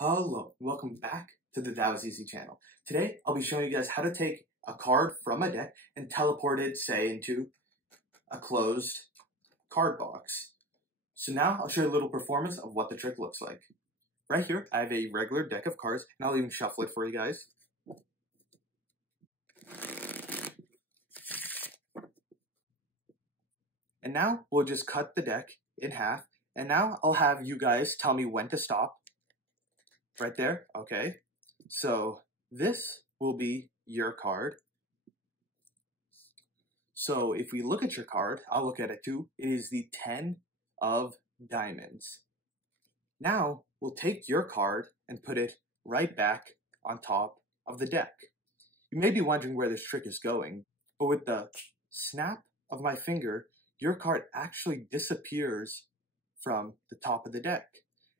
Hello, welcome back to the That Was Easy channel. Today, I'll be showing you guys how to take a card from a deck and teleport it, say, into a closed card box. So now, I'll show you a little performance of what the trick looks like. Right here, I have a regular deck of cards, and I'll even shuffle it for you guys. And now, we'll just cut the deck in half, and now I'll have you guys tell me when to stop. Right there, okay. So this will be your card. So if we look at your card, I'll look at it too. It is the 10 of diamonds. Now we'll take your card and put it right back on top of the deck. You may be wondering where this trick is going, but with the snap of my finger, your card actually disappears from the top of the deck.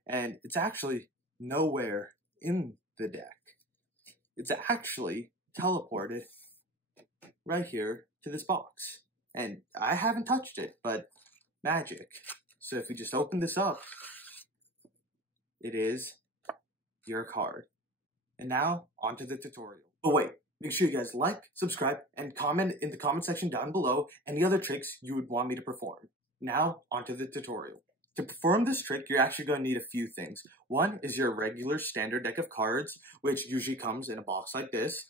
And it's actually nowhere in the deck. It's actually teleported right here to this box. And I haven't touched it, but magic. So if we just open this up, it is your card. And now, onto the tutorial. But wait, make sure you guys like, subscribe, and comment in the comment section down below any other tricks you would want me to perform. Now, onto the tutorial. To perform this trick, you're actually going to need a few things. One is your regular standard deck of cards, which usually comes in a box like this.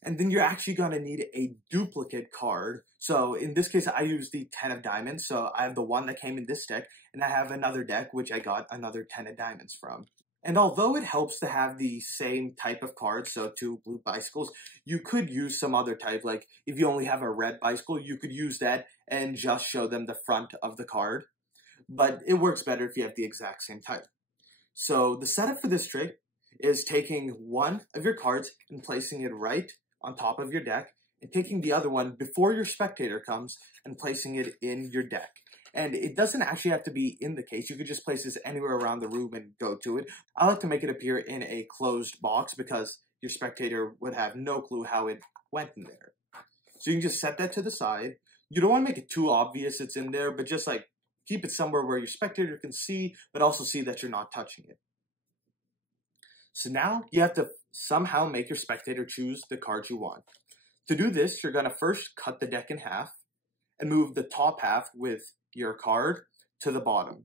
And then you're actually going to need a duplicate card. So in this case, I use the 10 of diamonds. So I have the one that came in this deck, and I have another deck, which I got another 10 of diamonds from. And although it helps to have the same type of cards, so 2 blue bicycles, you could use some other type. Like if you only have a red bicycle, you could use that and just show them the front of the card. But it works better if you have the exact same type. So the setup for this trick is taking one of your cards and placing it right on top of your deck, and taking the other one before your spectator comes and placing it in your deck. And it doesn't actually have to be in the case. You could just place this anywhere around the room and go to it. I like to make it appear in a closed box because your spectator would have no clue how it went in there. So you can just set that to the side. You don't want to make it too obvious it's in there, but just like keep it somewhere where your spectator can see, but also see that you're not touching it. So now you have to somehow make your spectator choose the card you want. To do this, you're going to first cut the deck in half and move the top half with your card to the bottom.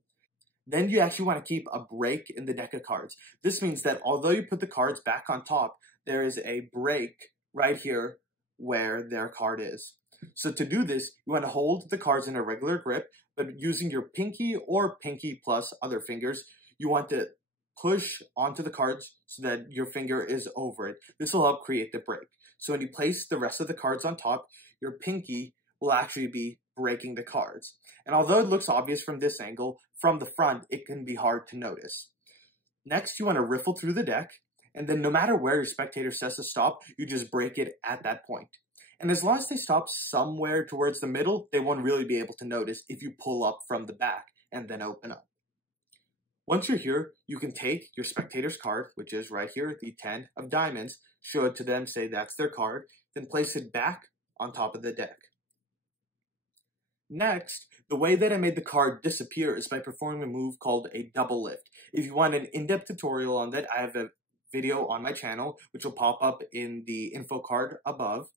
Then you actually want to keep a break in the deck of cards. This means that although you put the cards back on top, there is a break right here where their card is. So to do this, you want to hold the cards in a regular grip, but using your pinky or pinky plus other fingers, you want to push onto the cards so that your finger is over it. This will help create the break. So when you place the rest of the cards on top, your pinky will actually be breaking the cards. And although it looks obvious from this angle, from the front, it can be hard to notice. Next, you want to riffle through the deck, and then no matter where your spectator says to stop, you just break it at that point. And as long as they stop somewhere towards the middle, they won't really be able to notice if you pull up from the back and then open up. Once you're here, you can take your spectator's card, which is right here, the 10 of diamonds, show it to them, say that's their card, then place it back on top of the deck. Next, the way that I made the card disappear is by performing a move called a double lift. If you want an in-depth tutorial on that, I have a video on my channel, which will pop up in the info card above.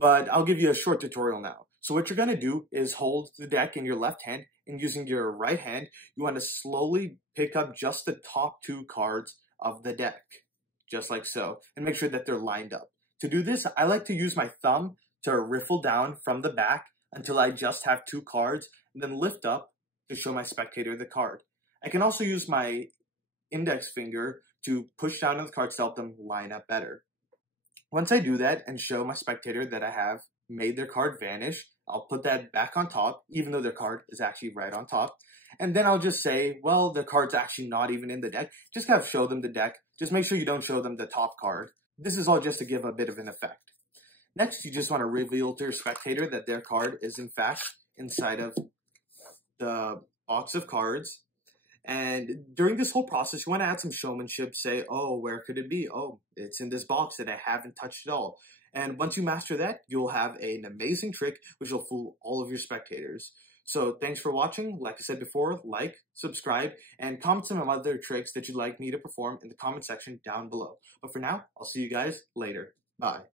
But I'll give you a short tutorial now. So what you're going to do is hold the deck in your left hand, and using your right hand, you want to slowly pick up just the top 2 cards of the deck, just like so, and make sure that they're lined up. To do this, I like to use my thumb to riffle down from the back until I just have 2 cards, and then lift up to show my spectator the card. I can also use my index finger to push down on the cards to help them line up better. Once I do that and show my spectator that I have made their card vanish, I'll put that back on top, even though their card is actually right on top. And then I'll just say, well, the card's actually not even in the deck. Just kind of show them the deck. Just make sure you don't show them the top card. This is all just to give a bit of an effect. Next, you just want to reveal to your spectator that their card is in fact inside of the box of cards. And during this whole process, you want to add some showmanship. Say, oh, where could it be? Oh, it's in this box that I haven't touched at all. And once you master that, you'll have an amazing trick which will fool all of your spectators. So thanks for watching. Like I said before, like, subscribe, and comment some other tricks that you'd like me to perform in the comment section down below. But for now, I'll see you guys later. Bye.